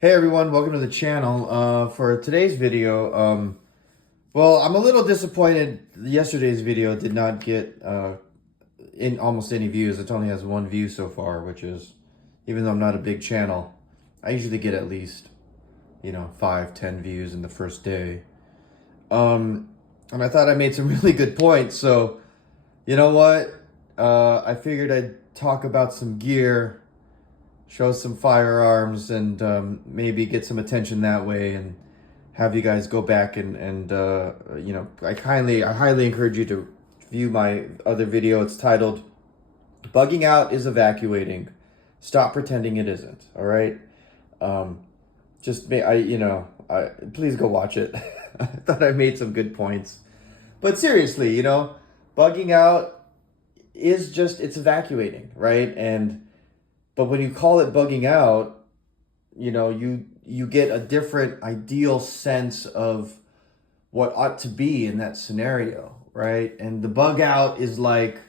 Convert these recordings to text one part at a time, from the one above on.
Hey everyone, welcome to the channel. For today's video, well, I'm a little disappointed. Yesterday's video did not get in almost any views. It only has one view so far, which is, even though I'm not a big channel, I usually get at least, 5, 10 views in the first day. And I thought I made some really good points. So, you know what? I figured I'd talk about some gear, show some firearms, and maybe get some attention that way, and have you guys go back and I highly encourage you to view my other video. It's titled "Bugging Out is Evacuating. Stop pretending it isn't." All right. Just please go watch it. I thought I made some good points, but seriously, bugging out is just, it's evacuating, right? But when you call it bugging out, you get a different ideal sense of what ought to be in that scenario, right? And the bug out is like,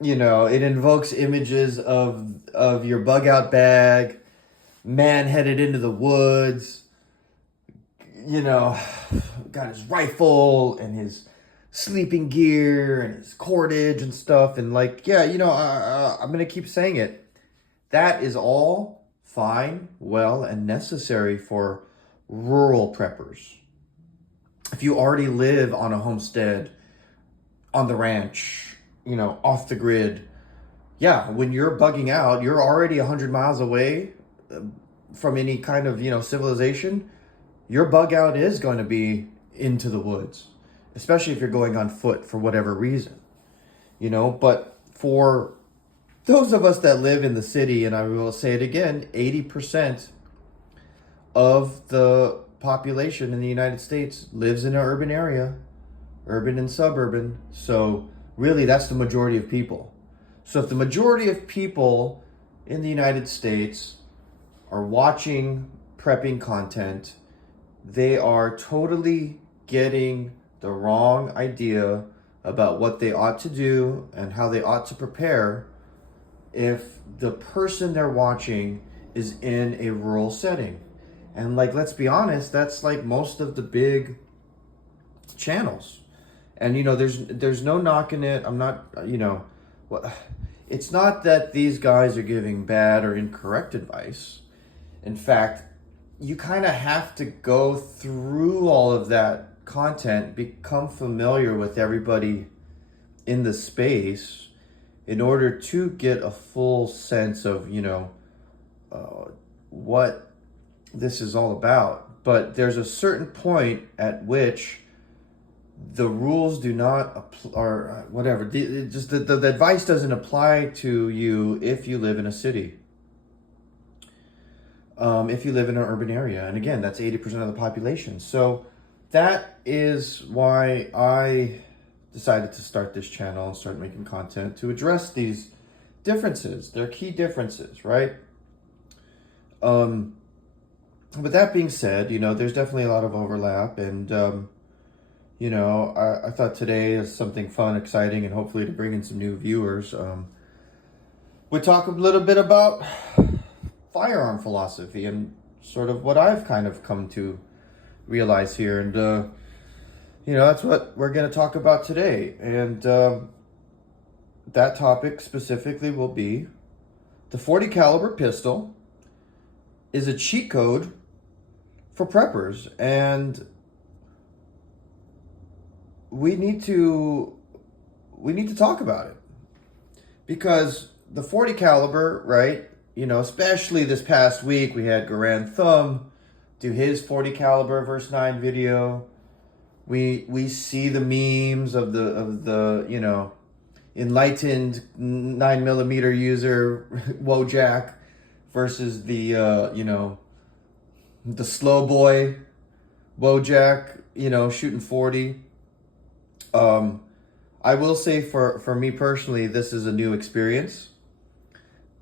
it invokes images of your bug out bag, man headed into the woods, got his rifle and his sleeping gear and his cordage and stuff. And like, yeah, I'm going to keep saying it. That is all fine, well, and necessary for rural preppers. If you already live on a homestead, on the ranch, off the grid, yeah, when you're bugging out, you're already 100 miles away from any kind of, civilization. Your bug out is going to be into the woods, especially if you're going on foot for whatever reason, but for those of us that live in the city, and I will say it again, 80% of the population in the United States lives in an urban area, urban and suburban. So really, that's the majority of people. So if the majority of people in the United States are watching prepping content, they are totally getting the wrong idea about what they ought to do and how they ought to prepare if the person they're watching is in a rural setting. And like, let's be honest, that's like most of the big channels. And there's no knocking it. I'm not, it's not that these guys are giving bad or incorrect advice. In fact, you kind of have to go through all of that content, become familiar with everybody in the space in order to get a full sense of, what this is all about. But there's a certain point at which the rules do not apply, or whatever. The advice doesn't apply to you if you live in a city. If you live in an urban area. And again, that's 80% of the population. So that is why I decided to start this channel and start making content to address these differences. They're key differences, right? With that being said, there's definitely a lot of overlap. And, I thought today is something fun, exciting, and hopefully to bring in some new viewers. We talk a little bit about firearm philosophy and sort of what I've kind of come to realize here. And, that's what we're going to talk about today. And that topic specifically will be the .40 caliber pistol is a cheat code for preppers. And we need to talk about it, because the .40 caliber, right? Especially this past week, we had Garand Thumb do his .40 caliber verse 9 video. We see the memes of the enlightened 9mm user Wojak versus the the slow boy Wojak, shooting .40. I will say for me personally, this is a new experience.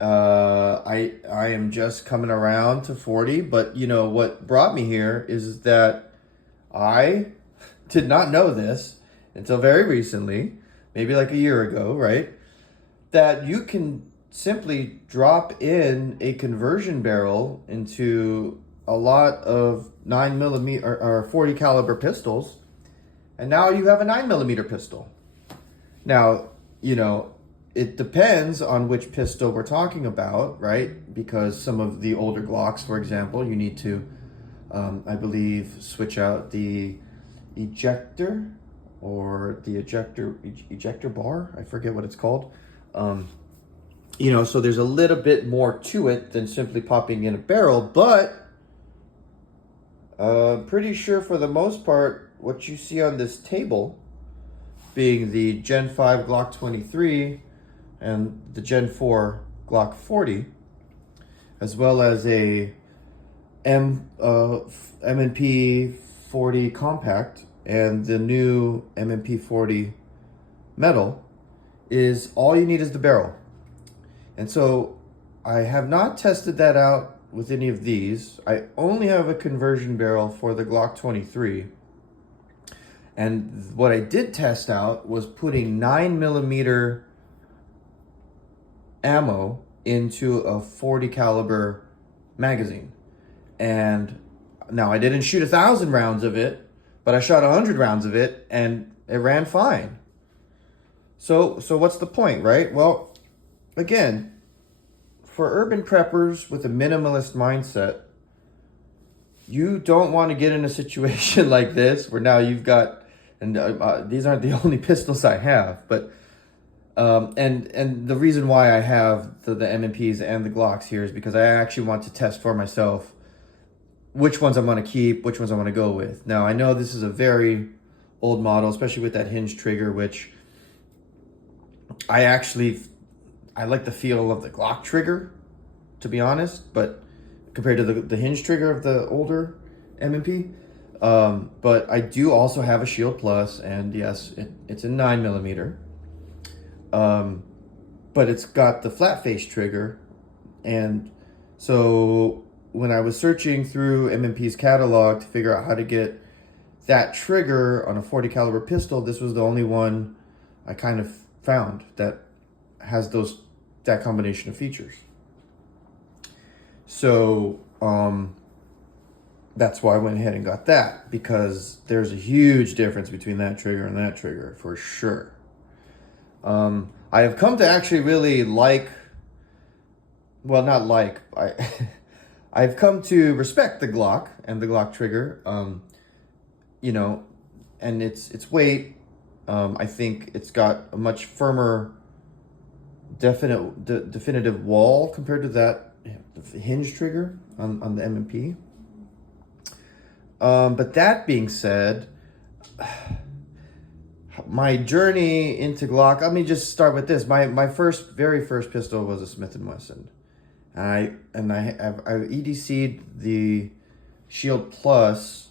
I am just coming around to .40, but what brought me here is that I did not know this until very recently, maybe like a year ago, right? That you can simply drop in a conversion barrel into a lot of 9mm or 40 caliber pistols, and now you have a 9mm pistol. Now, it depends on which pistol we're talking about, right? Because some of the older Glocks, for example, you need to, I believe, switch out the ejector or the ejector bar. I forget what it's called. So there's a little bit more to it than simply popping in a barrel, but pretty sure for the most part, what you see on this table, being the Gen 5 Glock 23 and the Gen 4 Glock 40, as well as a M&P 40 compact and the new M&P 40 metal, is all you need is the barrel. And so I have not tested that out with any of these. I only have a conversion barrel for the Glock 23. And what I did test out was putting 9mm ammo into a 40 caliber magazine. And now I didn't shoot 1,000 rounds of it, but I shot 100 rounds of it and it ran fine. So what's the point, right? Well, again, for urban preppers with a minimalist mindset, you don't want to get in a situation like this where now you've got, and these aren't the only pistols I have, but and the reason why I have the M&Ps and the Glocks here is because I actually want to test for myself which ones I'm going to keep, which ones I want to go with. Now, I know this is a very old model, especially with that hinge trigger, which I like the feel of the Glock trigger, to be honest, but compared to the hinge trigger of the older M&P. But I do also have a Shield Plus, and yes, it's a 9mm. But it's got the flat face trigger. And so when I was searching through M&P's catalog to figure out how to get that trigger on a 40 caliber pistol, this was the only one I kind of found that has that combination of features. So, that's why I went ahead and got that, because there's a huge difference between that trigger and that trigger, for sure. I have come to actually really I've come to respect the Glock and the Glock trigger, and its weight. I think it's got a much firmer, definitive wall compared to that hinge trigger on the M&P. But that being said, my journey into Glock, let me just start with this. My very first pistol was a Smith & Wesson. I EDC'd the Shield Plus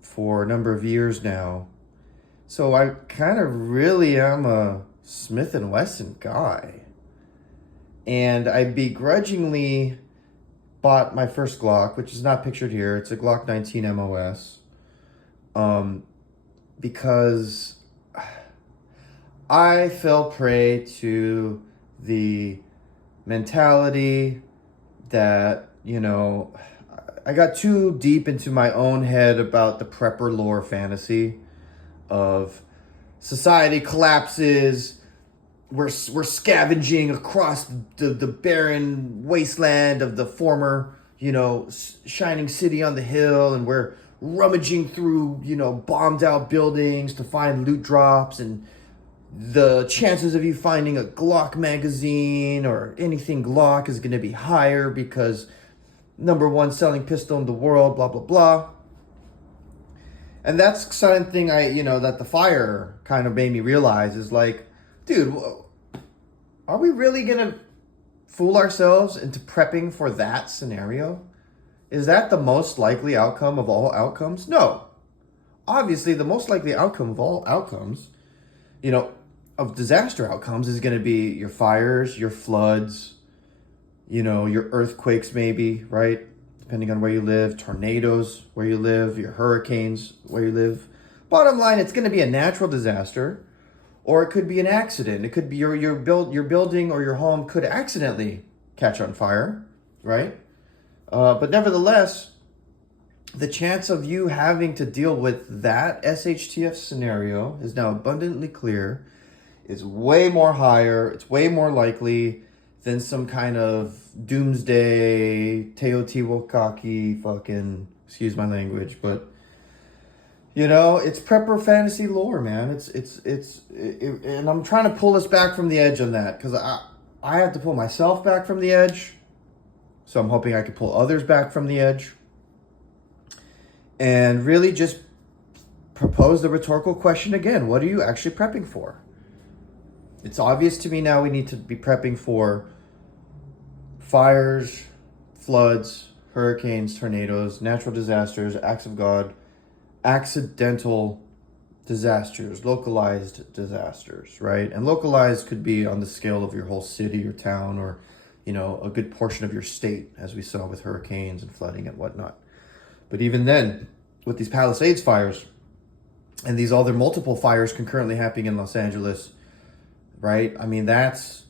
for a number of years now. So I kind of really am a Smith & Wesson guy. And I begrudgingly bought my first Glock, which is not pictured here. It's a Glock 19 MOS. Because I fell prey to the mentality that, I got too deep into my own head about the prepper lore fantasy of society collapses, we're scavenging across the barren wasteland of the former, shining city on the hill, and we're rummaging through, bombed out buildings to find loot drops, and the chances of you finding a Glock magazine or anything Glock is going to be higher because #1 selling pistol in the world, blah, blah, blah. And that's something that the fire kind of made me realize is like, dude, are we really going to fool ourselves into prepping for that scenario? Is that the most likely outcome of all outcomes? No. Obviously, the most likely outcome of all outcomes, of disaster outcomes is going to be your fires, your floods, your earthquakes maybe, right? Depending on where you live, tornadoes where you live, your hurricanes where you live. Bottom line, it's going to be a natural disaster, or it could be an accident. It could be your building or your home could accidentally catch on fire, right? But nevertheless, the chance of you having to deal with that SHTF scenario is now abundantly clear. It's way more higher. It's way more likely than some kind of doomsday Teotihuacán fucking, excuse my language, but you know, it's prepper fantasy lore, man. And I'm trying to pull us back from the edge on that because I have to pull myself back from the edge. So I'm hoping I can pull others back from the edge. And really just propose the rhetorical question again. What are you actually prepping for? It's obvious to me now we need to be prepping for fires, floods, hurricanes, tornadoes, natural disasters, acts of God, accidental disasters, localized disasters, right? And localized could be on the scale of your whole city or town or, you know, a good portion of your state, as we saw with hurricanes and flooding and whatnot. But even then, with these Palisades fires and these other multiple fires concurrently happening in Los Angeles, right? I mean, that's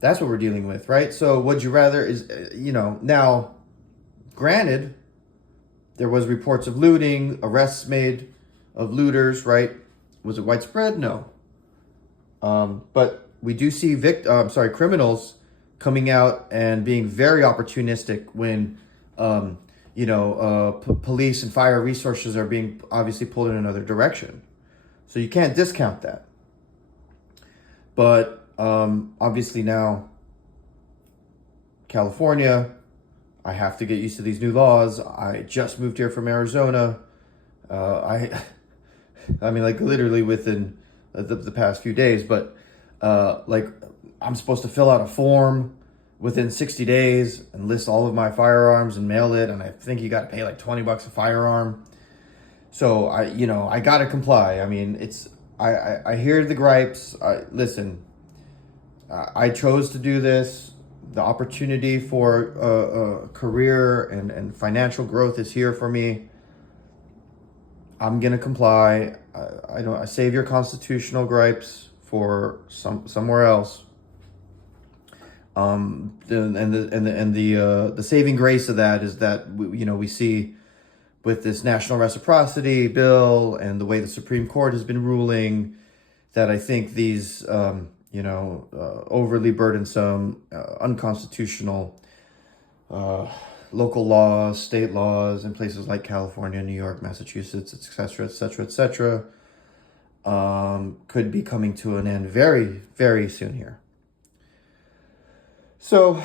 what we're dealing with, right? So would you rather is, you know, now, granted, there was reports of looting, arrests made of looters, right? Was it widespread? No. But we do see criminals coming out and being very opportunistic when, police and fire resources are being obviously pulled in another direction. So you can't discount that. But obviously now, California, I have to get used to these new laws. I just moved here from Arizona. I mean, like literally within the past few days, but like I'm supposed to fill out a form within 60 days and list all of my firearms and mail it. And I think you got to pay like $20 a firearm. So I got to comply. I mean, I hear the gripes. Listen, I chose to do this. The opportunity for a career and financial growth is here for me. I'm gonna comply. I save your constitutional gripes for somewhere else. The saving grace of that is that we see with this national reciprocity bill and the way the Supreme Court has been ruling that I think these overly burdensome, unconstitutional local laws, state laws in places like California, New York, Massachusetts, etc., could be coming to an end very, very soon here. So,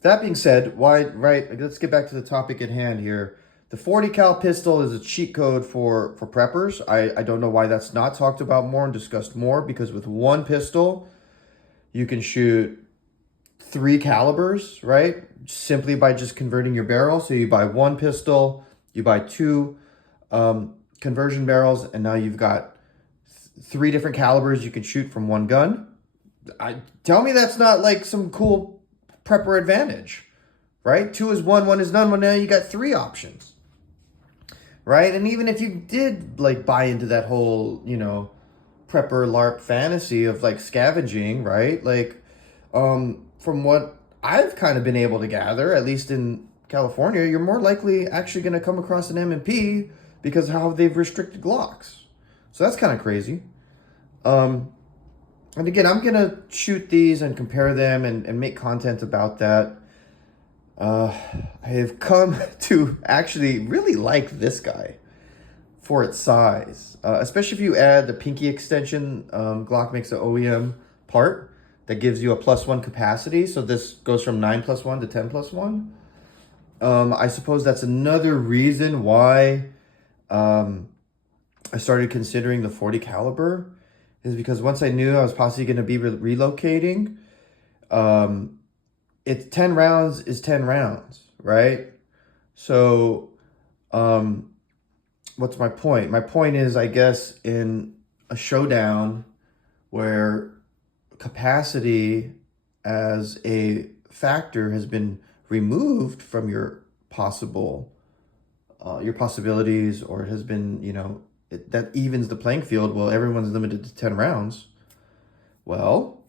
that being said, let's get back to the topic at hand here. The 40 cal pistol is a cheat code for preppers. I don't know why that's not talked about more and discussed more, because with one pistol, you can shoot 3 calibers, right? Simply by just converting your barrel. So you buy one pistol, you buy 2 conversion barrels, and now you've got 3 different calibers you can shoot from one gun. Tell me that's not like some cool prepper advantage, right? 2 is 1, 1 is none. Well, now you got 3 options, right? And even if you did like buy into that whole, prepper LARP fantasy of like scavenging, right? Like, from what I've kind of been able to gather, at least in California, you're more likely actually going to come across an M&P because of how they've restricted Glocks. So that's kind of crazy. And again, I'm going to shoot these and compare them and make content about that. I have come to actually really like this guy for its size, especially if you add the pinky extension. Glock makes an OEM part that gives you a +1 capacity. So this goes from 9+1 to 10+1. I suppose that's another reason why I started considering the 40 caliber, is because once I knew I was possibly going to be relocating, it's 10 rounds is 10 rounds, right? So, what's my point? My point is, I guess, in a showdown where capacity as a factor has been removed from your possibilities, or it has been, that evens the playing field. Well, everyone's limited to 10 rounds. Well,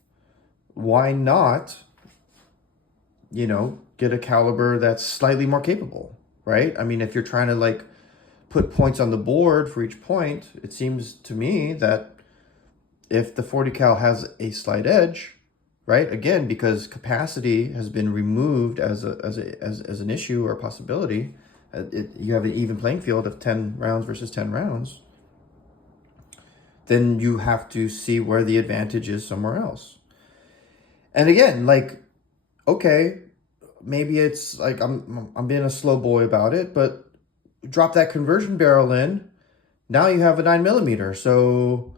why not, get a caliber that's slightly more capable, right? I mean, if you're trying to like put points on the board for each point, it seems to me that if the 40 cal has a slight edge, right? Again, because capacity has been removed as an issue or a possibility, you have an even playing field of 10 rounds versus 10 rounds. Then you have to see where the advantage is somewhere else. And again, like, okay, maybe it's like I'm being a slow boy about it, but drop that conversion barrel in. Now you have a 9mm. So,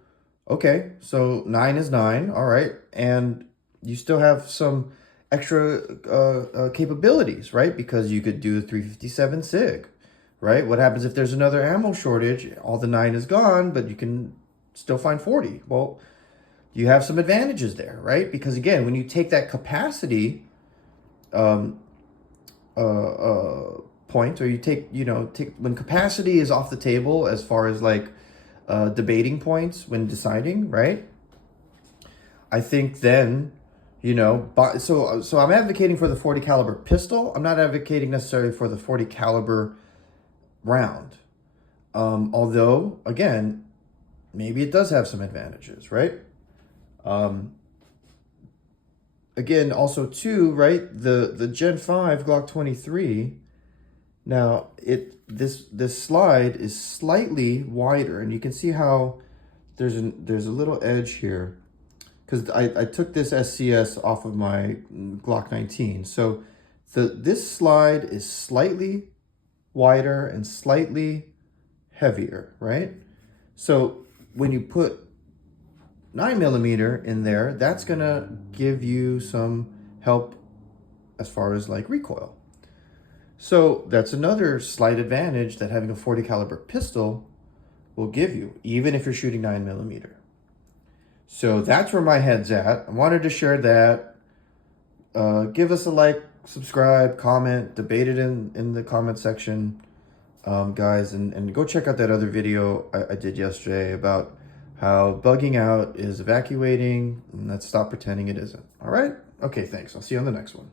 okay, so 9 is 9, all right, and you still have some extra capabilities, right? Because you could do a 357 SIG, right? What happens if there's another ammo shortage? All the 9 is gone, but you can still find 40. Well, you have some advantages there, right? Because again, when you take that capacity point, or you take when capacity is off the table as far as like debating points when deciding, right? I think then, so I'm advocating for the 40 caliber pistol. I'm not advocating necessarily for the 40 caliber round. Although, again, maybe it does have some advantages, right? Again, also too, right? The Gen 5 Glock 23. Now this slide is slightly wider, and you can see how there's a little edge here, because I took this SCS off of my Glock 19. So this slide is slightly wider and slightly heavier, right? So when you put 9mm in there, that's gonna give you some help as far as like recoil. So that's another slight advantage that having a 40 caliber pistol will give you, even if you're shooting 9mm. So that's where my head's at. I wanted to share that. Give us a like, subscribe, comment, debate it in the comment section, guys, and go check out that other video I did yesterday about how bugging out is evacuating, and let's stop pretending it isn't. All right? Okay, thanks. I'll see you on the next one.